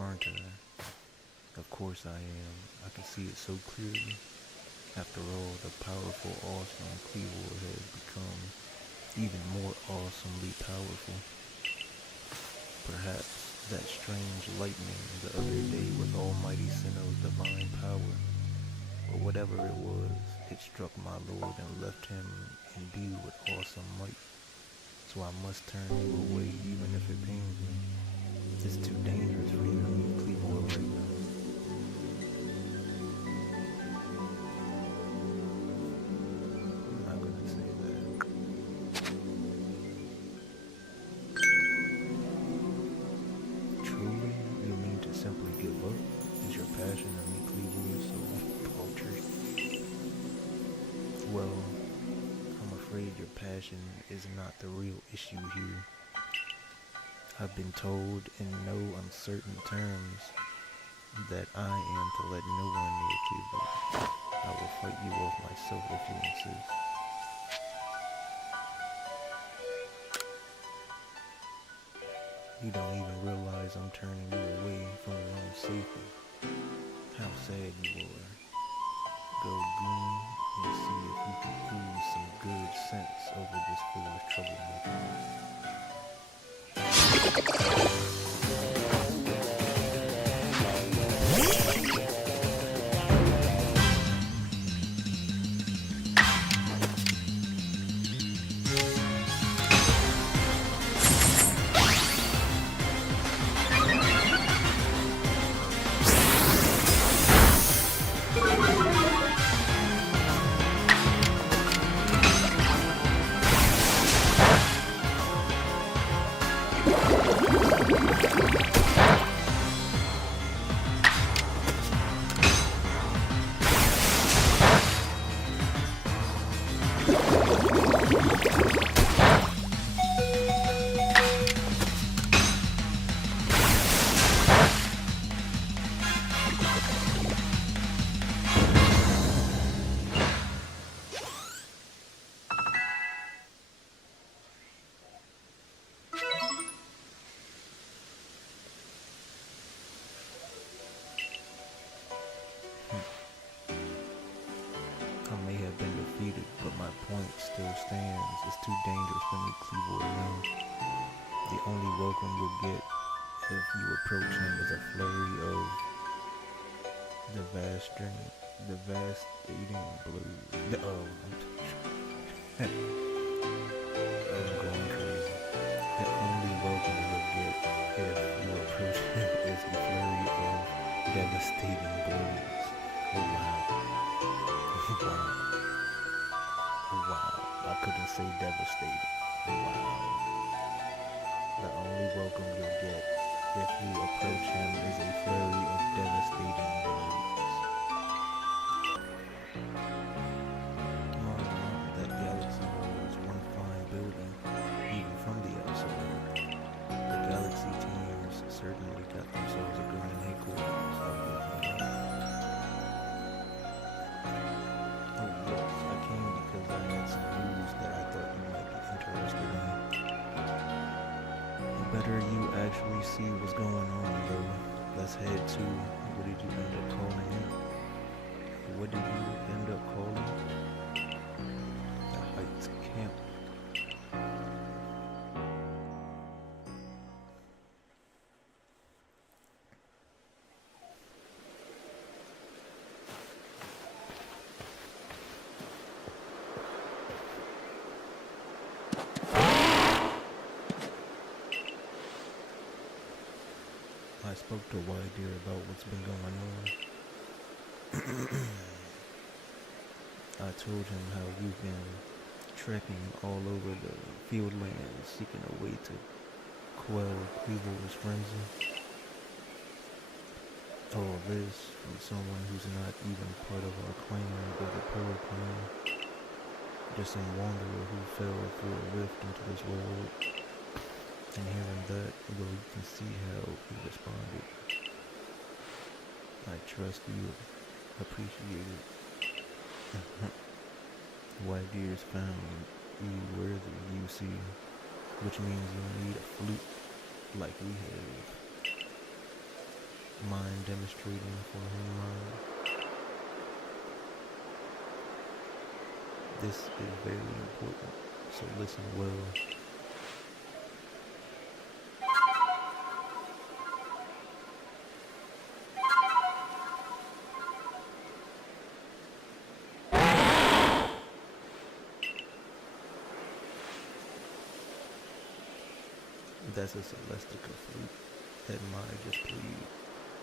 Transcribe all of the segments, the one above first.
Aren't I? Of course I am. I can see it so clearly. After all, the powerful, awesome Cleavor has become even more awesomely powerful. Perhaps that strange lightning the other day was Almighty Sinnoh's divine power, or whatever it was. It struck my lord and left him imbued with awesome might. So I must turn you away even if it pains me. It's too dangerous for you to meet Cleavor right now. I'm not gonna say that. Truly, you mean to simply give up? Is your passion to meet Cleavor so paltry? Well, I'm afraid your passion is not the real issue here. I've been told in no uncertain terms that I am to let no one near Cleavor. I will fight you off myself if you insist. You don't even realize I'm turning you away from your own safety. How sad you are. Go goon and see if you can ooze some good sense over this foolish troublemaker. But my point still stands. It's too dangerous for me, Cleavor, now. The only welcome you'll get if you approach him is a flurry of devastating blows. I'm going crazy. The only welcome you'll get if you approach him is a flurry of devastating blows. Oh wow. Wow. Wow, I couldn't say devastating. Wow. The only welcome you'll get if you approach him is a flurry of devastating blows. That galaxy was one fine building, even from the outside. The galaxy teams certainly got themselves a green headquarters. I had some news that I thought you might be interested in. Better you actually see what's going on, though. Let's head to, what did you end up calling it? What did you end up calling? The Heights Camp. I spoke to White Deer about what's been going on. I told him how you've been trekking all over the field land seeking a way to quell Cleavor's frenzy. All this from someone who's not even part of our clan or the Pearl clan. Just some wanderer who fell through a rift into this world. And hearing that, well, you can see how he responded. I trust you, appreciate it. White Deer's found you worthy, you see, which means you'll need a flute like we have. Mind demonstrating for him mine? This is very important, so listen well. That's a Celestica flute that Maya just played.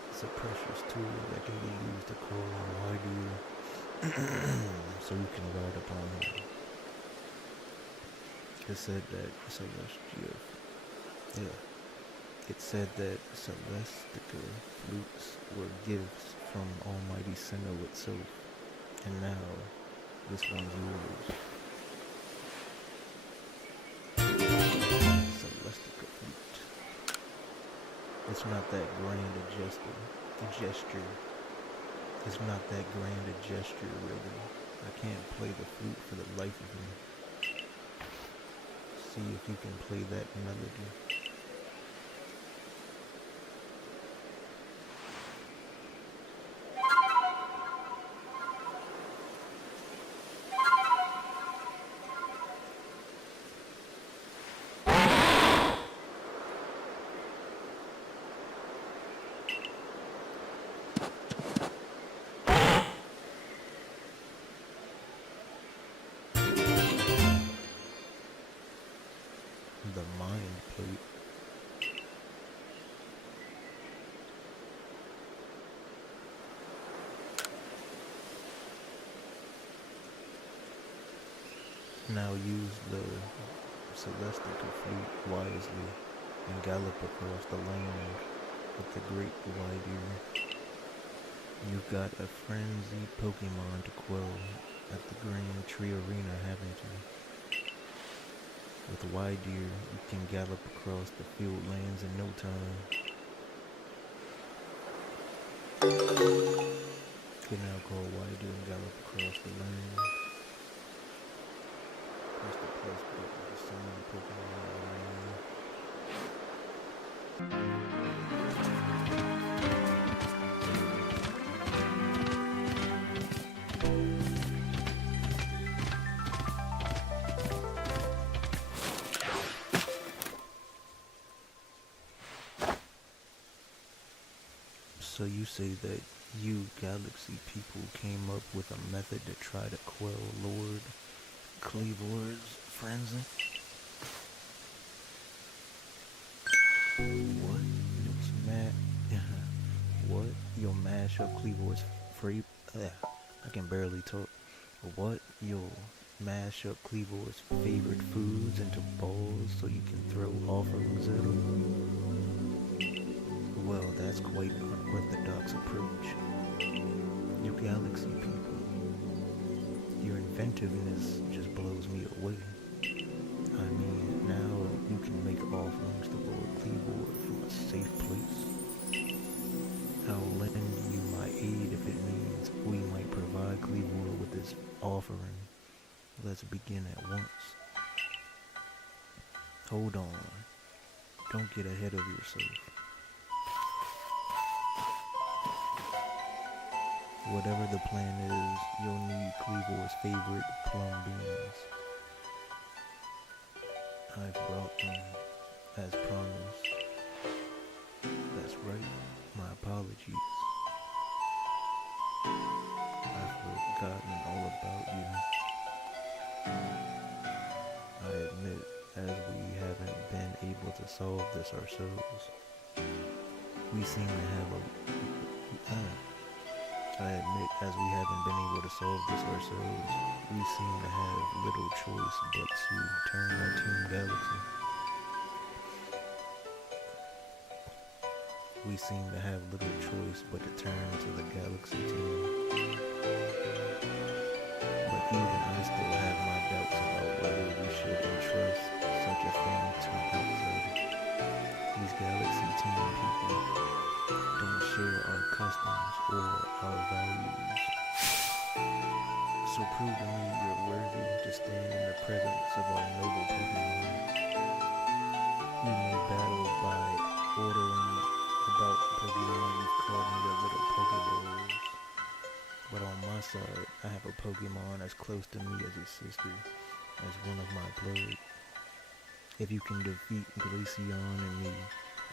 It's a precious tool that can be used to call on White Deer so you can ride upon him. It said that Celestica flutes were gifts from Almighty Sinnoh itself, and now this one's yours. Celestica flute. It's not that grand a gesture. It's not that grand a gesture, really. I can't play the flute for the life of me. See if you can play that melody. The mind plate. Now use the Celestica flute wisely and gallop across the land with the great White Deer. You've got a frenzied Pokémon to quell at the Grand Tree Arena, haven't you? With White Deer, you can gallop across the field lands in no time. You can now call White Deer and gallop across the land. Press the plus button to summon Pokemon in the land. So you say that you Galaxy people came up with a method to try to quell Lord Cleavor's frenzy? What? What? You'll mash up Cleavor's free... I can barely talk. What? You'll mash up Cleavor's favorite foods into balls so you can throw offerings at him? Well, that's quite an unorthodox approach. You Galaxy people, your inventiveness just blows me away. I mean, now you can make offerings to Lord Cleavor from a safe place. I'll lend you my aid if it means we might provide Cleavor with this offering. Let's begin at once. Hold on. Don't get ahead of yourself. Whatever the plan is, you'll need Cleavor's favorite plum beans. I've brought them, as promised. That's right, my apologies. I've forgotten all about you. I admit, as we haven't been able to solve this ourselves, We seem to have I admit, as we haven't been able to solve this ourselves, we seem to have little choice but to turn our Team Galaxy. We seem to have little choice but to turn to the Galaxy Team. But even I still have my doubts about whether we should entrust such a thing to an outsider. These Galaxy Team people don't share our customs or our values. So prove to me you're worthy to stand in the presence of our noble Pokémon. You may battle by ordering about Pokemon you've called me your little Pokeballs. But on my side, I have a Pokemon as close to me as a sister, as one of my blood. If you can defeat Glaceon and me,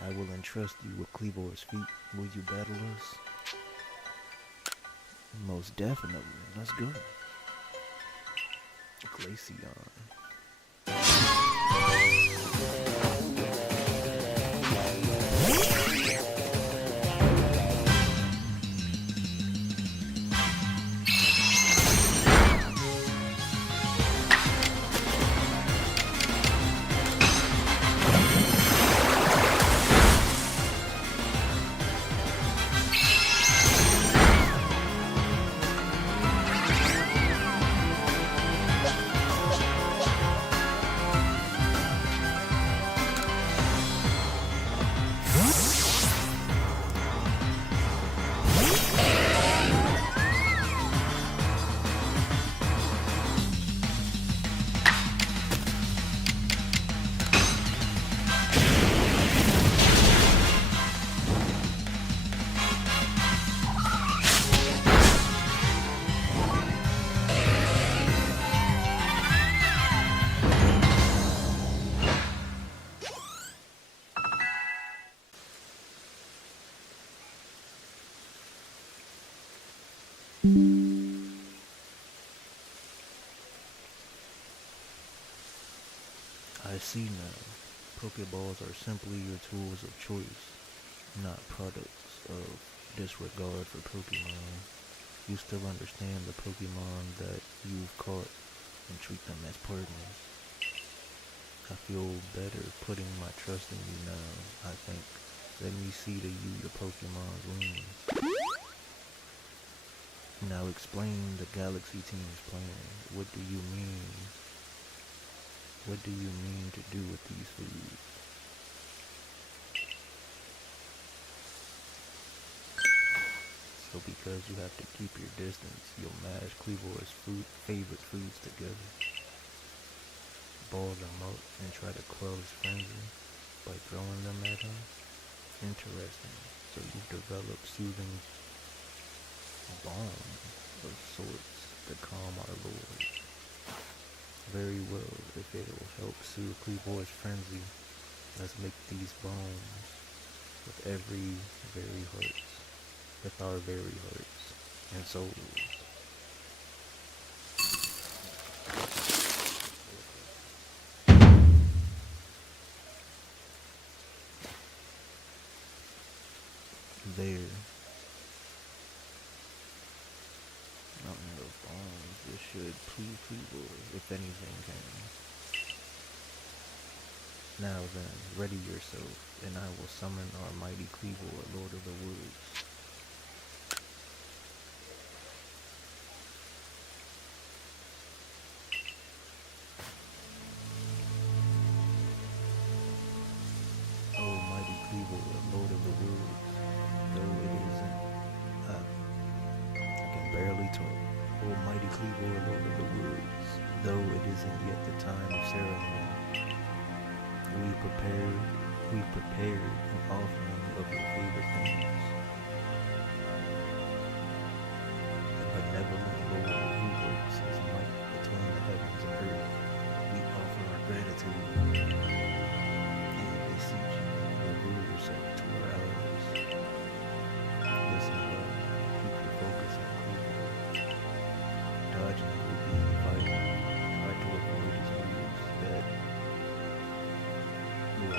I will entrust you with Kleavor's feet. Will you battle us? Most definitely. Let's go. Glaceon. I see now. Pokeballs are simply your tools of choice, not products of disregard for Pokemon. You still understand the Pokemon that you've caught and treat them as partners. I feel better putting my trust in you now, I think. Let me see to you your Pokemon's wings. Now explain the Galaxy Team's plan. What do you mean? What do you mean to do with these foods? So because you have to keep your distance, you'll mash Kleavor's favorite foods together, ball them up, and try to quell his frenzy by throwing them at him? Interesting. So you've developed soothing balm of sorts to calm our lord. Very well, if it will help soothe Kleavor's frenzy, let's make these bones with our very hearts and souls. There. Mountain of bones, this should please Kleavor, if anything can. Now then, ready yourself, and I will summon our mighty Kleavor, Lord of the Woods. Oh, mighty Kleavor, Lord of the Woods, though it isn't, I can barely talk. Oh, mighty Kleavor, Lord of the Woods, though it isn't yet the time of ceremony, we prepared an offering of your favorite things. The benevolent Lord who works his might between the heavens and earth, we offer our gratitude and beseech you to reveal yourself to our allies. Listen well, keep your focus on Kleavor. Dodging will be vital. Try to avoid his moves that will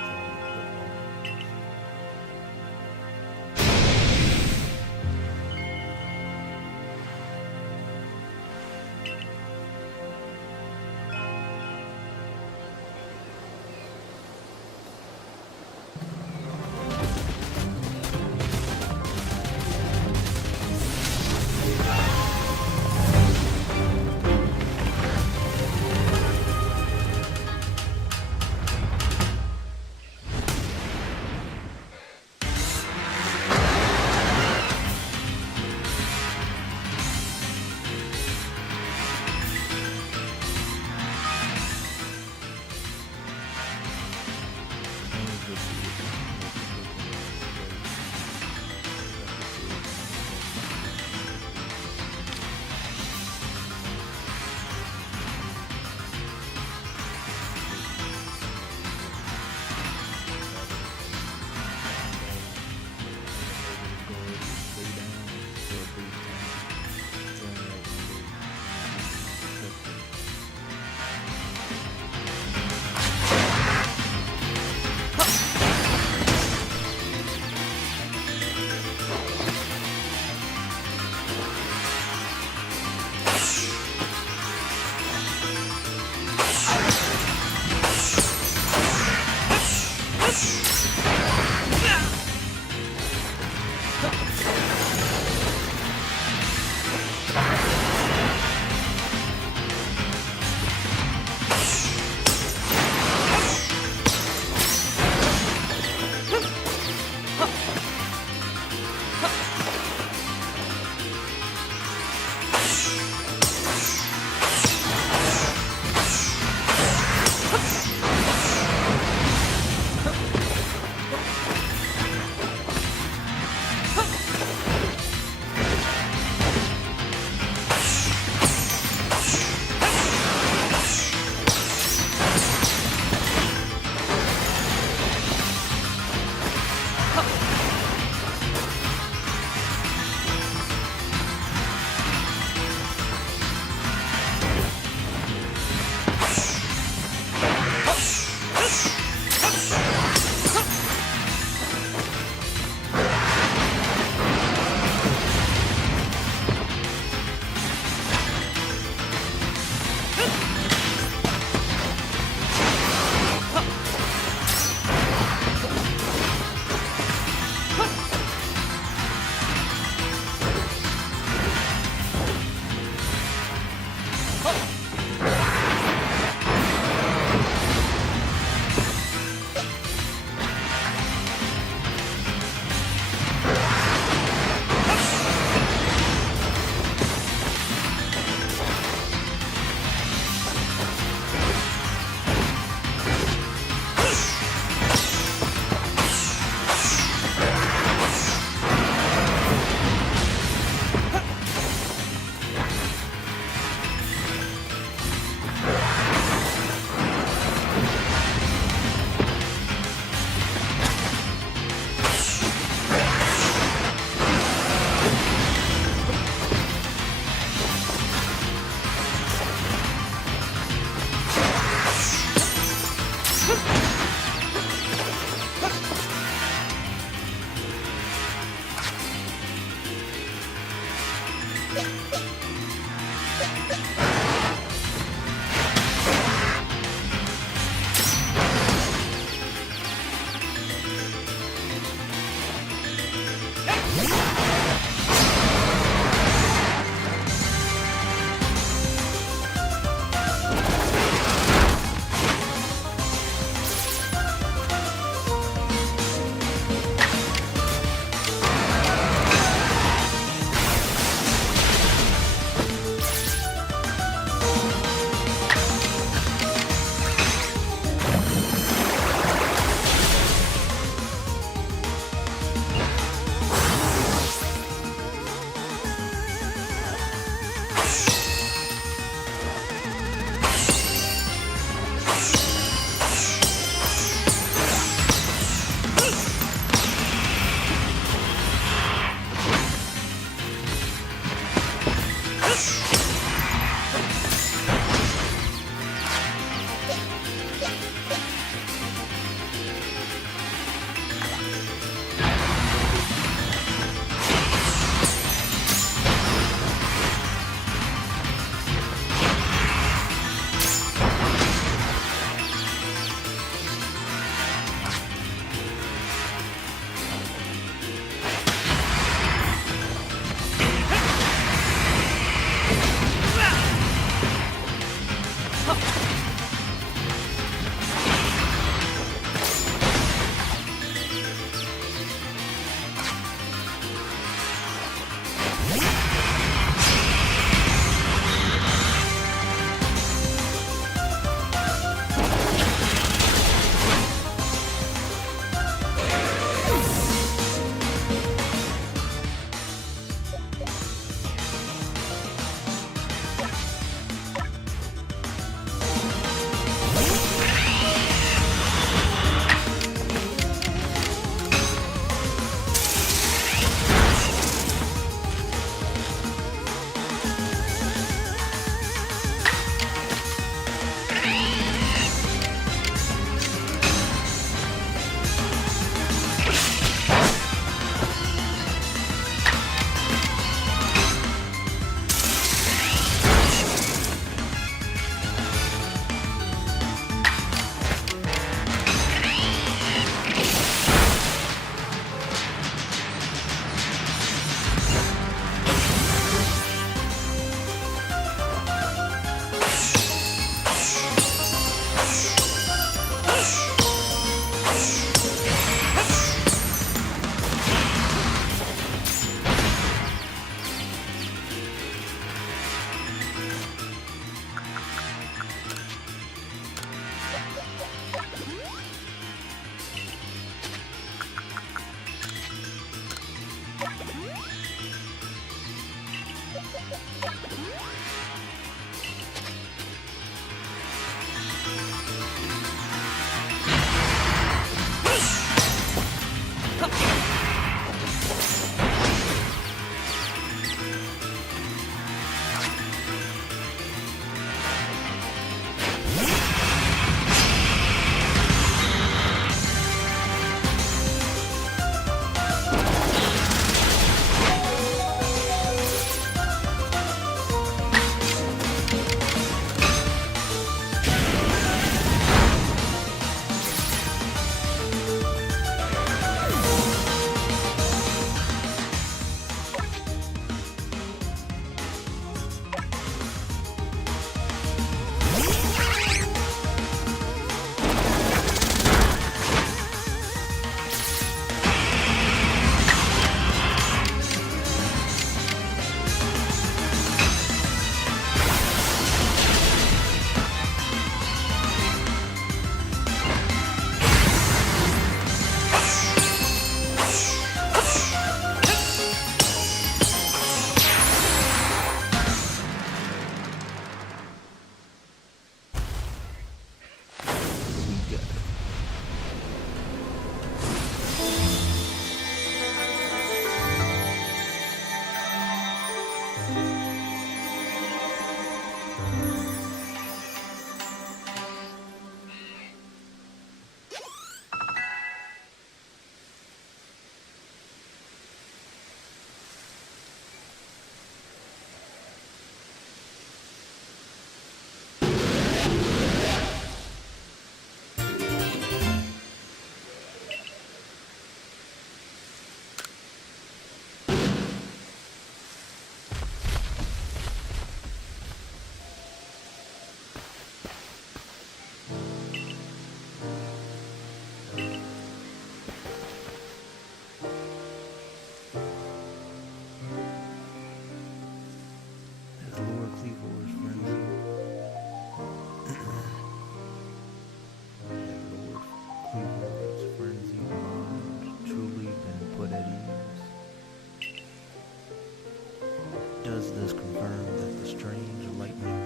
Does this confirm that the strange lightning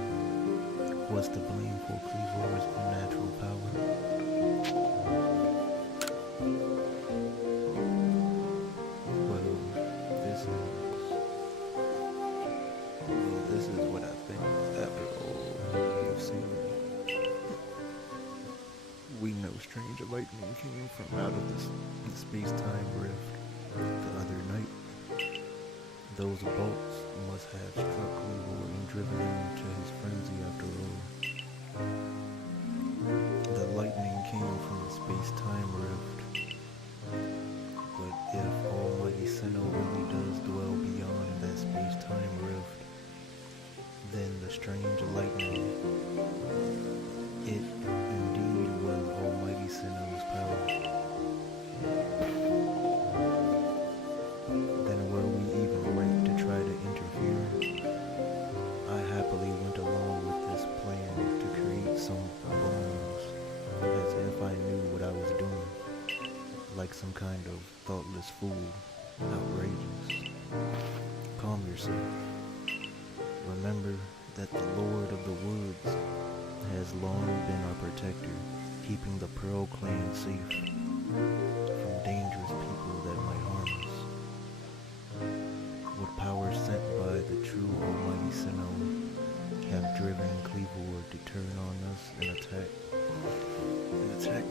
was to blame for Cleavor's unnatural power? Well, this is this is what I think after all you've seen. We know strange lightning came from out of this space-time rift the other night. Those bolts must have struck Cleavor and driven him to his frenzy after all. The lightning came from the space-time rift. But if Almighty Sinnoh really does dwell beyond that space-time rift, then the strange lightning, it indeed was Almighty Sinnoh's power. Then were we even right to try to interfere? I happily went along with this plan to create some bones, as if I knew what I was doing, like some kind of thoughtless fool. Outrageous. Calm yourself. Remember that the Lord of the Woods has long been our protector, keeping the Pearl Clan safe from dangerous people that might harm us. Would power sent by the true Almighty Sinnoh have driven Cleavor to turn on us and attack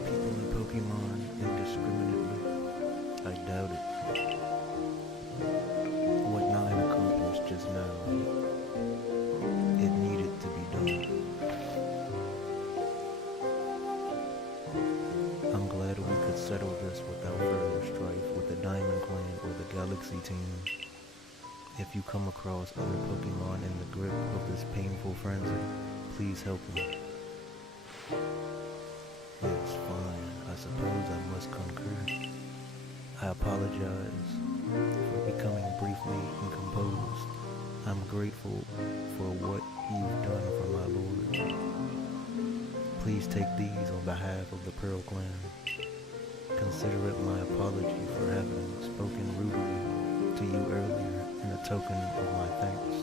people in Pokémon indiscriminately? I doubt it. What Nine accomplished just now, it needed to be done. I'm glad we could settle this without further strife with the Diamond Clan or the Galaxy team. If you come across other Pokemon in the grip of this painful frenzy, please help them. Yes, fine. I suppose I must concur. I apologize for becoming briefly incomposed. I'm grateful for what you've done for my lord. Please take these on behalf of the Pearl Clan. Consider it my apology for having spoken rudely to you earlier in a token of my thanks.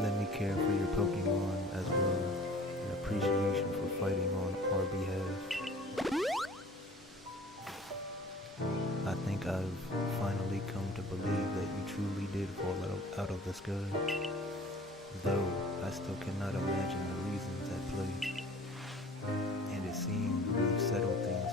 Let me care for your Pokemon as well, in appreciation for fighting on our behalf. I think I've finally come to believe that you truly did fall out of the sky, though I still cannot imagine the reasons at play. And it seems we've settled things